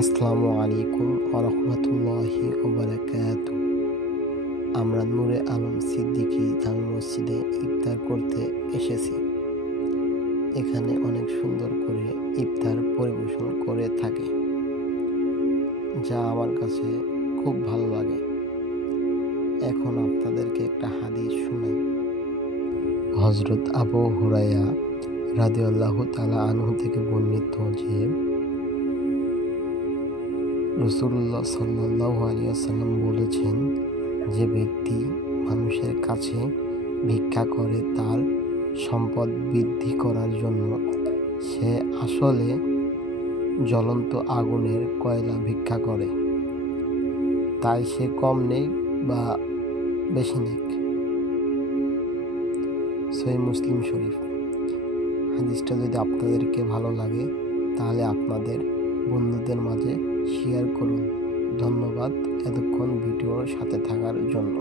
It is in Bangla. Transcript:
আসসালামু আলাইকুম ওরহমতুল্লাহি ওবারাকাতু। আমরা নূরে আলম সিদ্দিকী জামে মসজিদে ইফতার করতে এসেছি। এখানে অনেক সুন্দর করে ইফতার পরিবেশন করে থাকে, যা আমার কাছে খুব ভালো লাগে। এখন আপনাদেরকে একটা হাদিস শোনাই। হযরত আবু হুরায়রা রাদিয়াল্লাহু তাআলা আনহু থেকে বর্ণিত যে রাসূলুল্লাহ সাল্লাল্লাহু আলাইহি ওয়াসাল্লাম বলেছেন, যে ব্যক্তি মানুষের কাছে ভিক্ষা করে তার সম্পদ বৃদ্ধি করার জন্য, সে আসলে জ্বলন্ত আগুনের কয়লা ভিক্ষা করে, তাই সে কম নেক বা বেশি নেক। সহিহ মুসলিম শরীফ। হাদিসটা যদি আপনাদেরকে ভালো লাগে তাহলে আপনাদের বন্ধুদের মাঝে শেয়ার করুন। ধন্যবাদ এতক্ষণ ভিডিওর সাথে থাকার জন্য।